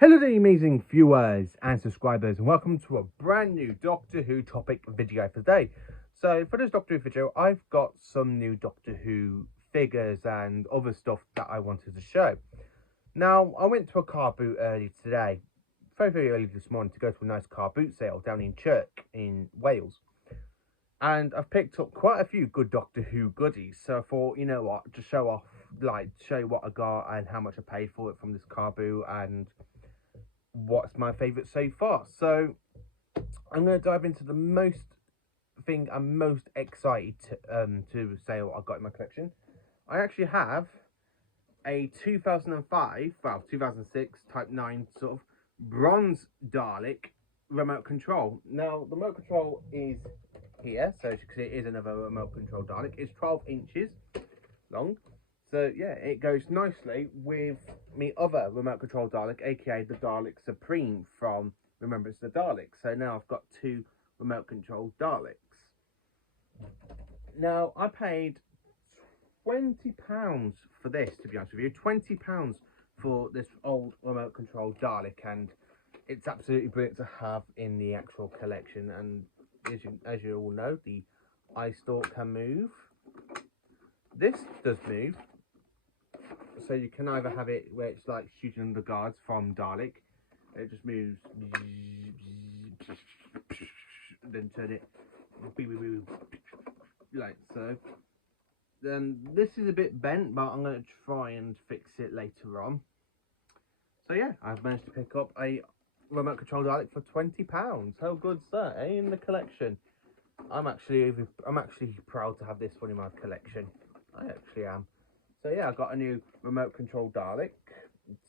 Hello there, amazing viewers and subscribers, and welcome to a brand new Doctor Who topic video for today. So for this Doctor Who video, I've got some new Doctor Who figures and other stuff that I wanted to show. Now, I went to a car boot early today, very early this morning, to go to a nice car boot sale down in Chirk in Wales. And I've picked up quite a few good Doctor Who goodies, so I thought, you know what, to show off, show you what I got and how much I paid for it from this car boot and what's my favourite so far. So I'm going to dive into the thing I'm most excited to say what I got in my collection. I actually have a 2006 Type 9 sort of bronze Dalek remote control. Now the remote control is here, so as you can see, it is another remote control Dalek. It's 12 inches long. So yeah, it goes nicely with me other remote control Dalek, aka the Dalek Supreme from Remembrance of the Daleks. So now I've got two remote control Daleks. Now I paid £20 for this, to be honest with you. £20 for this old remote control Dalek, and it's absolutely brilliant to have in the actual collection. And as you all know, the eye stalk can move. This does move. So you can either have it where it's like shooting the guards from Dalek. It just moves. Then turn it like so. Then this is a bit bent, but I'm going to try and fix it later on. So yeah, I've managed to pick up a remote control Dalek for £20. How good's that, eh? In the collection. I'm actually proud to have this one in my collection. I actually am. So yeah, I got a new remote control Dalek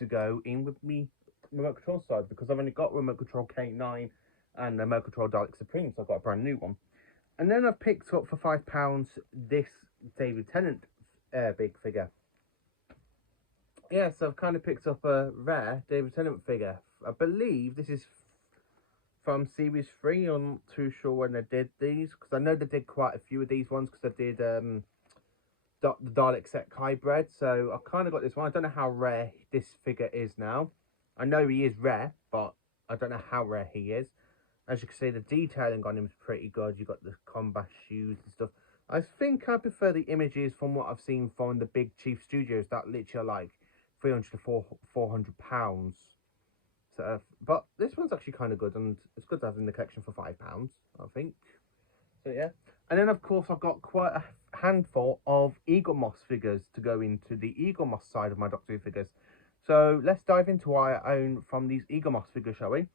to go in with me remote control side, because I've only got remote control K9 and remote control Dalek Supreme, so I've got a brand new one. And then I've picked up for £5 this David Tennant big figure. Yeah, so I've kind of picked up a rare David Tennant figure. I believe this is from series 3. I'm not too sure when they did these, because I know they did quite a few of these ones, because I did the Dalek set hybrid. So I kind of got this one. I don't know how rare this figure is now. I know he is rare, but I don't know how rare he is. As you can see, the detailing on him is pretty good. You've got the combat shoes and stuff. I think I prefer the images from what I've seen from the big Chief Studios that literally are like £300 to £400. So, but this one's actually kind of good, and it's good to have in the collection for £5, I think. So yeah. And then of course I've got quite a handful of Eaglemoss figures to go into the Eaglemoss side of my Doctor Who figures. So let's dive into what I own from these Eaglemoss figures, shall we?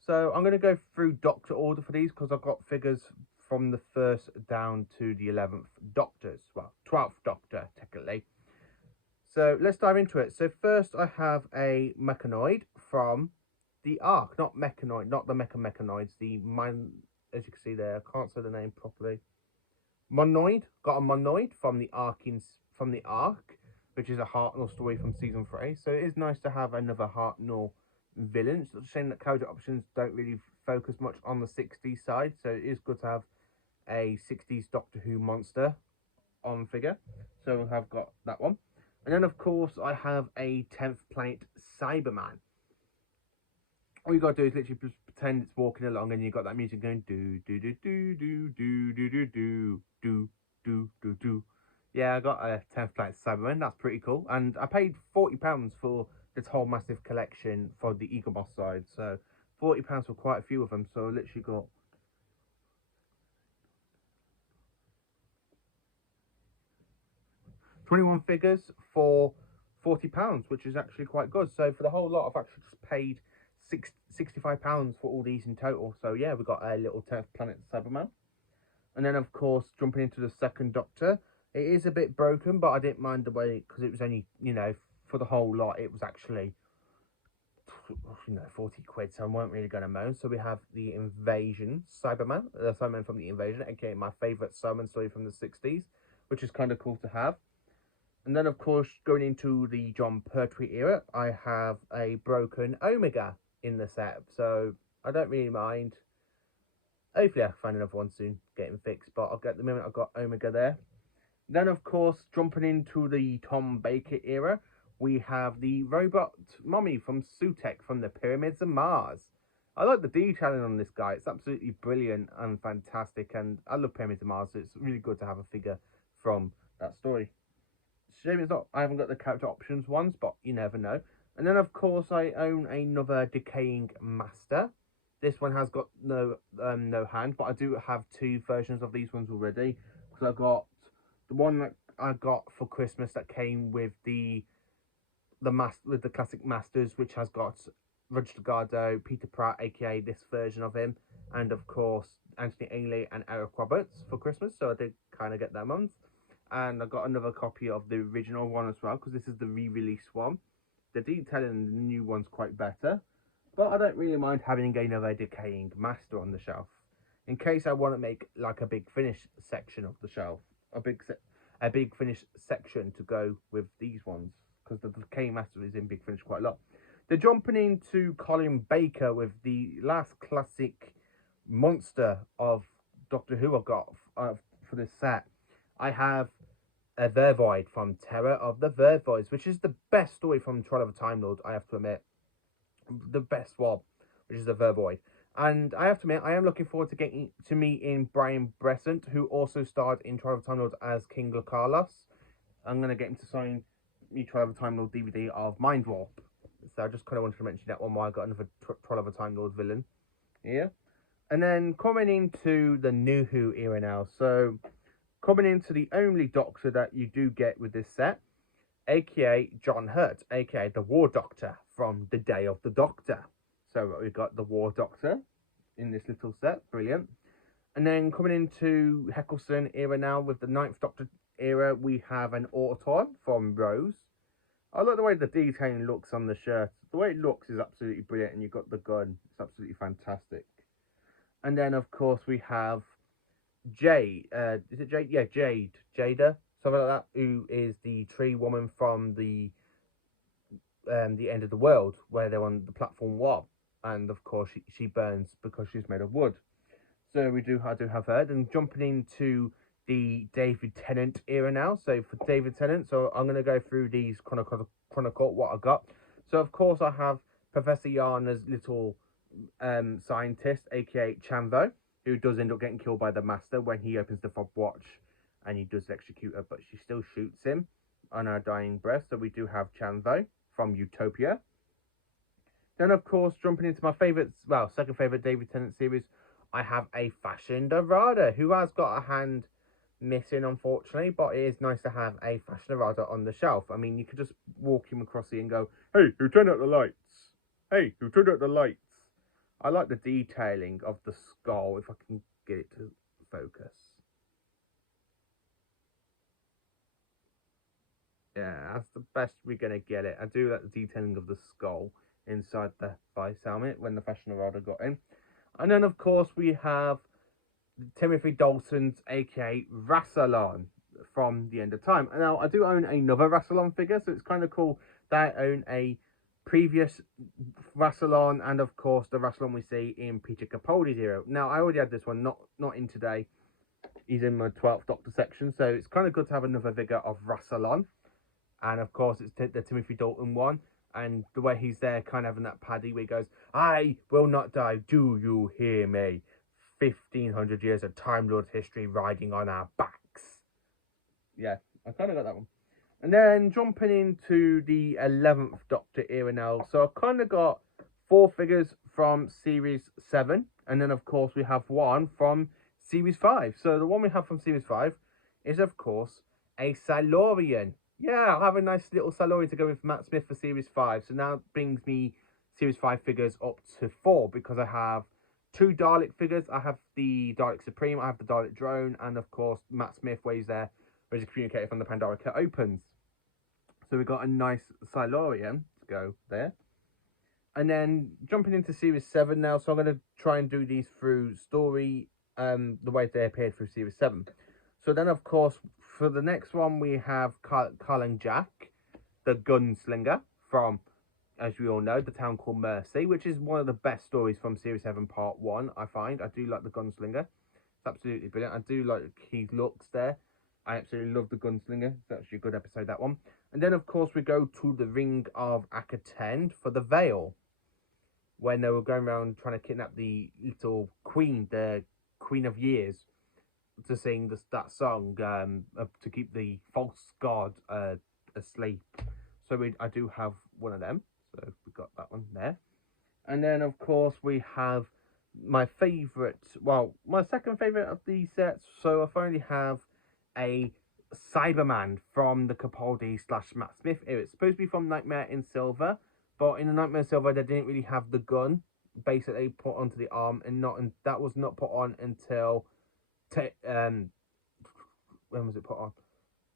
So I'm going to go through Doctor order for these, because I've got figures from the 1st down to the 11th Doctors. Well, 12th Doctor, technically. So let's dive into it. So first I have a Mechanoid from the Ark. Not Mechanoid, not the Mechanoids. The as you can see there, I can't say the name properly. Monoid. Got a Monoid from the Ark, which is a Hartnell story from season 3. So it is nice to have another Hartnell villain. It's a shame that character options don't really focus much on the 60s side, so it is good to have a 60s Doctor Who monster on figure. So I've got that one. And then of course I have a 10th Planet Cyberman. All you gotta do is literally just pretend it's walking along, and you got that music going do do do do do do do do do do do do do. Yeah, I got a 10th Planet Cyberman. That's pretty cool. And I paid £40 for this whole massive collection for the Eaglemoss side. So £40 for quite a few of them. So I literally got 21 figures for £40, which is actually quite good. So for the whole lot, I've actually just paid £65 for all these in total. So yeah, we've got a little 10th Planet Cyberman. And then of course, jumping into the 2nd Doctor, it is a bit broken, but I didn't mind the way, because it was only, you know, for the whole lot, it was actually, you know, 40 quid, so I weren't really going to moan. So we have the Invasion Cyberman, the Cyberman from the Invasion, aka my favourite Cyberman story from the 60s, which is kind of cool to have. And then of course, going into the John Pertwee era, I have a broken Omega in the set, so I don't really mind. Hopefully I can find another one soon, getting fixed, but I'll get the moment I've got Omega there. Then of course, jumping into the Tom Baker era, we have the robot mummy from Sutek from the Pyramids of Mars. I like the detailing on this guy. It's absolutely brilliant and fantastic, and I love Pyramids of Mars, so it's really good to have a figure from that story. Shame it's not. I haven't got the character options ones, but you never know. And then, of course, I own another Decaying Master. This one has got no hand, but I do have two versions of these ones already. Because I got the one that I got for Christmas that came with the classic Masters, which has got Roger Delgado, Peter Pratt, aka this version of him, and of course Anthony Ainley and Eric Roberts for Christmas. So I did kind of get that month. And I got another copy of the original one as well, because this is the re-release one. The detailing in the new one's quite better, but I don't really mind having another Decaying Master on the shelf, in case I want to make like a big finish section of the shelf, a big finish section to go with these ones, because the Decaying Master is in big finish quite a lot. They're jumping into Colin Baker with the last classic monster of Doctor Who I've got for this set. I have a Vervoid from Terror of the Vervoids, which is the best story from Trial of a Time Lord, I have to admit. The best one, which is the Vervoid. And I have to admit, I am looking forward to meeting Brian Brescent, who also starred in Trial of a Time Lord as King Carlos. I'm going to get him to sign me Trial of a Time Lord DVD of Mind Warp. So I just kind of wanted to mention that one while I got another Trial of a Time Lord villain. Yeah. And then coming into the New Who era now. So coming into the only Doctor that you do get with this set, aka John Hurt, aka the War Doctor from The Day of the Doctor. So we've got the War Doctor in this little set, brilliant. And then coming into Eccleston era now with the 9th Doctor era, we have an Auton from Rose. I like the way the detailing looks on the shirt. The way it looks is absolutely brilliant, and you've got the gun. It's absolutely fantastic. And then, of course, we have Jade. Is it Jade? Yeah, Jada, something like that, who is the tree woman from the end of the world, where they're on the platform 1, and of course she burns because she's made of wood. So I do have her. Then jumping into the David Tennant era now. So for David Tennant, so I'm going to go through these chronicle what I got. So of course I have Professor Yarna's little scientist, aka Chanvo, who does end up getting killed by the Master when he opens the fob watch, and he does execute her, but she still shoots him on her dying breath. So we do have Chanvo from Utopia. Then, of course, jumping into my second favourite David Tennant series, I have a Fashion Dorada, who has got a hand missing, unfortunately, but it is nice to have a Fashion Dorada on the shelf. I mean, you could just walk him across here and go, "Hey, who turned out the lights? Hey, who turned out the lights?" I like the detailing of the skull, if I can get it to focus. Yeah, that's the best we're going to get it. I do like the detailing of the skull inside the vice helmet when the Fashion Dorada got in. And then, of course, we have Timothy Dalton's, aka Rassilon, from The End of Time. And now, I do own another Rassilon figure, so it's kind of cool that I own a previous Rassilon, and of course the Rassilon we see in Peter Capaldi's era. Now, I already had this one, not in today. He's in my 12th Doctor section, so it's kind of good to have another figure of Rassilon. And of course, it's the Timothy Dalton one, and the way he's there, kind of having that paddy where he goes, "I will not die, do you hear me? 1,500 years of Time Lord history riding on our backs." Yeah, I kind of got that one. And then jumping into the 11th Doctor era now. So I've kind of got 4 figures from Series 7. And then, of course, we have one from Series 5. So the one we have from Series 5 is, of course, a Silurian. Yeah, I'll have a nice little Silurian to go with Matt Smith for Series 5. So now it brings me Series 5 figures up to 4, because I have 2 Dalek figures. I have the Dalek Supreme, I have the Dalek Drone, and, of course, Matt Smith, where he's there, where he's a communicator from the Pandorica opens. So we've got a nice Silurian to go there. And then jumping into Series 7 now. So I'm going to try and do these through story, the way they appeared through Series 7. So then, of course, for the next one, we have Carl and Jack, the gunslinger from, as we all know, The Town Called Mercy, which is one of the best stories from Series 7 Part 1, I find. I do like the gunslinger. It's absolutely brilliant. I do like his looks there. I absolutely love the gunslinger. It's actually a good episode, that one. And then, of course, we go to the Ring of Akaten for the Veil, when they were going around trying to kidnap the little queen, the Queen of Years, to sing that song to keep the false god asleep. So I do have one of them. So we got that one there. And then, of course, we have my favourite, well, my second favourite of these sets. So I finally have a Cyberman from the Capaldi / Matt Smith era. It's supposed to be from Nightmare in Silver, but in the Nightmare in Silver, they didn't really have the gun basically put onto the arm, and that was not put on until when was it put on?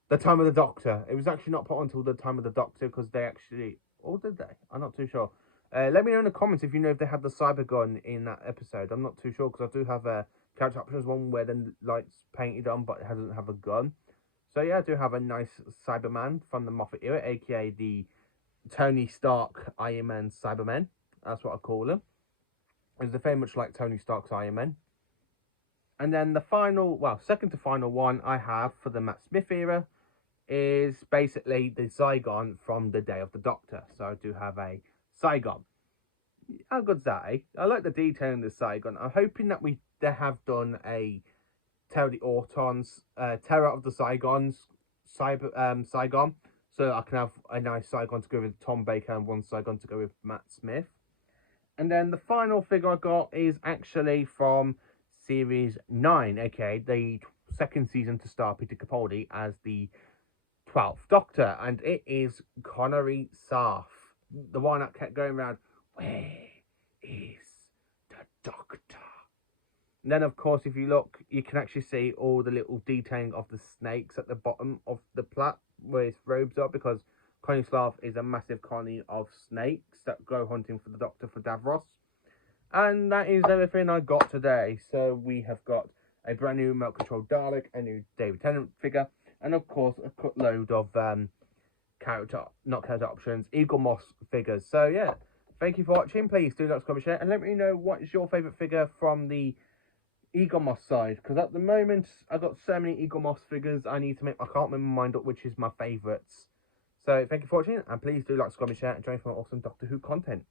The Time of the Doctor. It was actually not put on until the Time of the Doctor, because they actually, or did they? I'm not too sure. Let me know in the comments if you know if they had the cyber gun in that episode. I'm not too sure, because I do have a character options one where the lights painted on, but it doesn't have a gun. So yeah, I do have a nice Cyberman from the Moffat era, aka the Tony Stark Iron Man Cybermen. That's what I call him. It's very much like Tony Stark's Iron Man. And then the final, well, second to final one I have for the Matt Smith era is basically the Zygon from the Day of the Doctor. So I do have a Zygon. How good's that, eh? I like the detail in the Zygon. I'm hoping that they have done a Terror of the Autons, Terror of the Zygons, Zygon. So I can have a nice Zygon to go with Tom Baker and one Zygon to go with Matt Smith. And then the final figure I got is actually from Series 9, aka the second season to star Peter Capaldi as the 12th Doctor, and it is Connery Sarf, the one that kept going around, where is the Doctor? And then, of course, if you look, you can actually see all the little detailing of the snakes at the bottom of the plat where his robes are, because Connery Sarf is a massive colony of snakes that go hunting for the Doctor for Davros. And that is everything I got today. So we have got a brand new remote control Dalek, a new David Tennant figure, and of course a cut load of character options, Eaglemoss figures. So yeah, thank you for watching. Please do like, comment, share, and let me know what is your favourite figure from the Eaglemoss side. Because at the moment I've got so many Eaglemoss figures, I can't remember my mind up which is my favourites. So thank you for watching, and please do like, comment, share, and join for more awesome Doctor Who content.